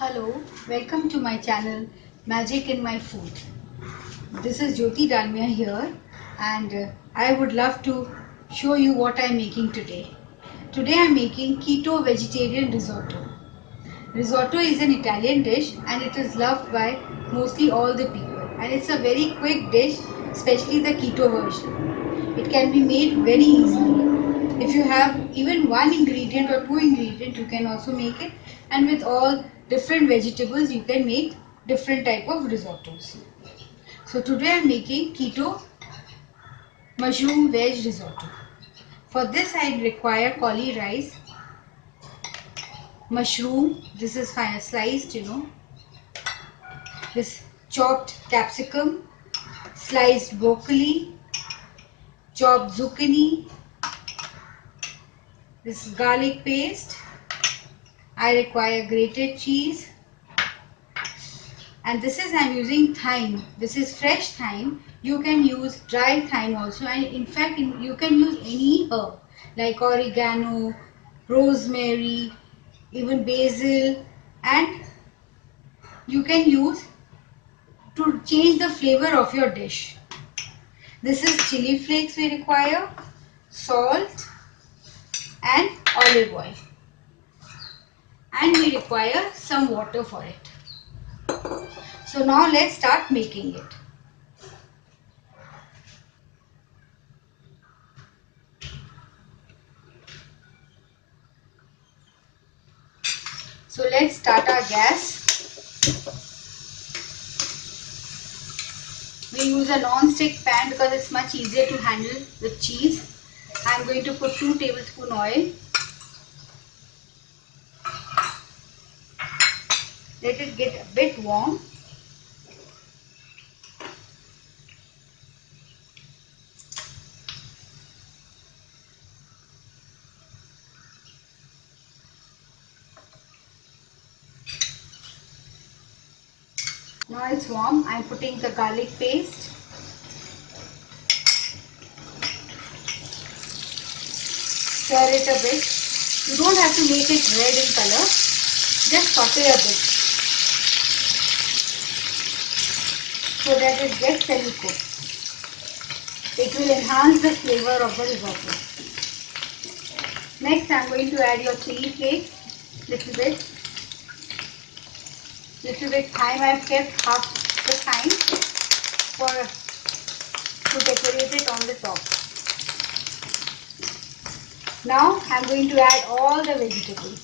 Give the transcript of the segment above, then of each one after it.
Hello, welcome to my channel Magic in My Food. This is Jyoti Dalmia here and I would love to show you what I am making today. Today I am making keto vegetarian risotto. Risotto is an Italian dish and it is loved by mostly all the people, and it's a very quick dish, especially the keto version. It can be made very easily. If you have even one ingredient or two ingredients, you can also make it, and with all different vegetables you can make different type of risottos. So today I am making keto mushroom veg risotto. For this I require cauli-rice, mushroom, this is fine sliced, this chopped capsicum, sliced broccoli, chopped zucchini, this garlic paste. I require grated cheese, and this is I'm using thyme. This is fresh thyme. You can use dry thyme also, and in fact you can use any herb like oregano, rosemary, even basil, and you can use to change the flavor of your dish. This is chili flakes we require, salt and olive oil, and we require some water for it. So now let's start making it. So let's start our gas. We use a non-stick pan because it's much easier to handle with cheese. I'm going to put 2 tablespoons oil. Let it get a bit warm. Now it's warm. I'm putting the garlic paste. Stir it a bit. You don't have to make it red in color. Just saute a bit so that it gets semi cooked. It will enhance the flavor of the risotto. Next, I'm going to add your chili flakes, little bit thyme. I've kept half the thyme to decorate it on the top. Now I'm going to add all the vegetables.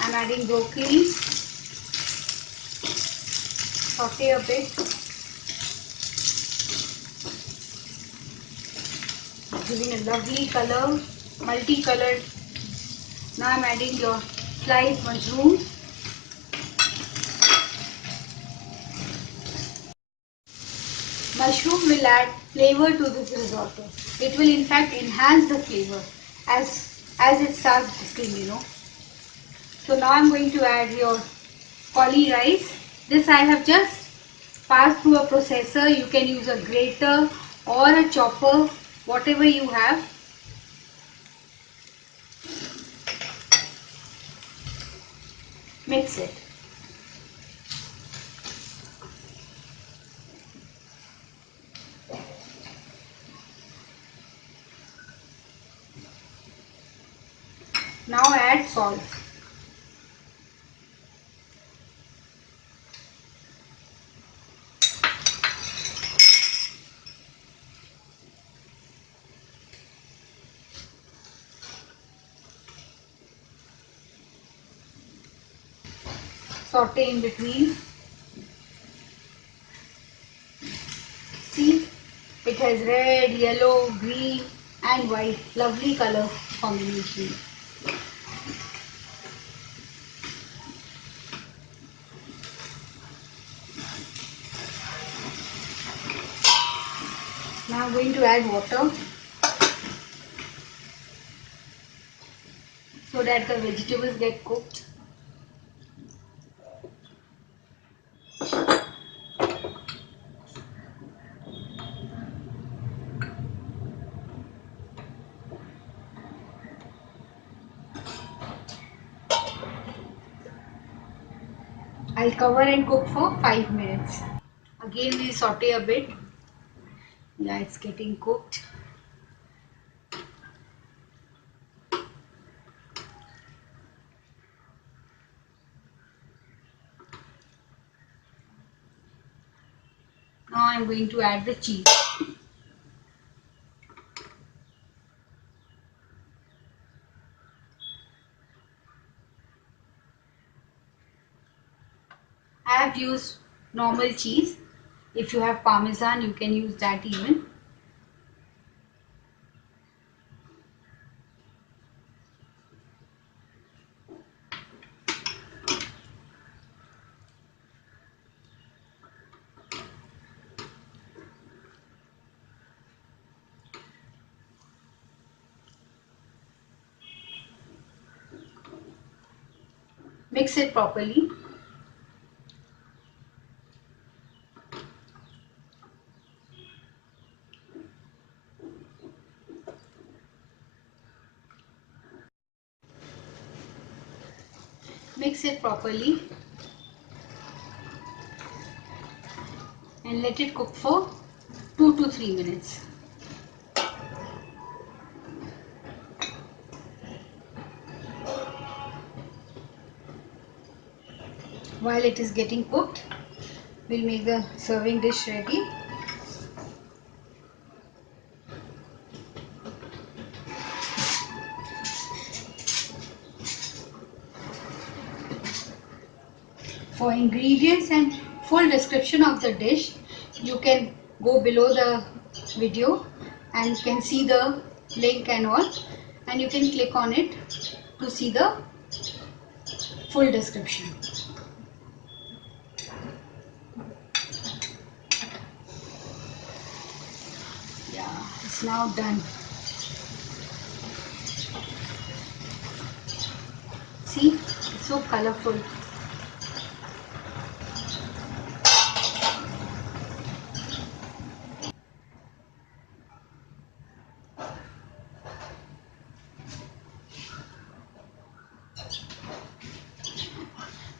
I'm adding broccoli. Saute a bit. Giving a lovely color, multicolored. Now I'm adding your sliced mushroom. Mushroom will add flavor to this risotto. It will in fact enhance the flavor as it starts cooking, So now I'm going to add your cauli-rice. This I have just passed through a processor. You can use a grater or a chopper, whatever you have. Mix it. Now add salt. Saute in between. See, it has red, yellow, green and white. Lovely color combination. Now I'm going to add water so that the vegetables get cooked. I'll cover and cook for 5 minutes. Again we saute a bit. Yeah, it's getting cooked. Now I'm going to add the cheese. I have used normal cheese. If you have Parmesan, you can use that even. Mix it properly. Mix it properly and let it cook for 2 to 3 minutes. While it is getting cooked, we'll make the serving dish ready. For ingredients and full description of the dish, you can go below the video and you can see the link and all, and you can click on it to see the full description. Yeah, it's now done. See, it's so colorful.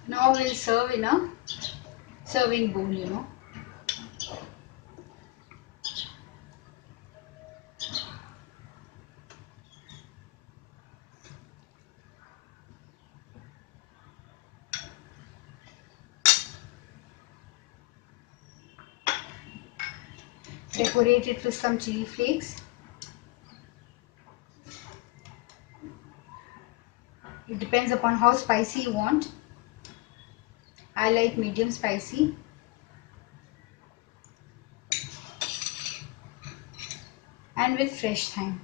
Now we'll serve in a serving bowl, Decorate it with some chili flakes. It depends upon how spicy you want. I like medium spicy. And with fresh thyme.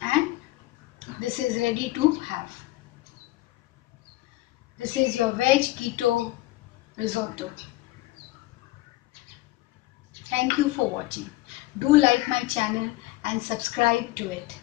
And this is ready to have. This is your veg keto risotto. Thank you for watching. Do like my channel and subscribe to it.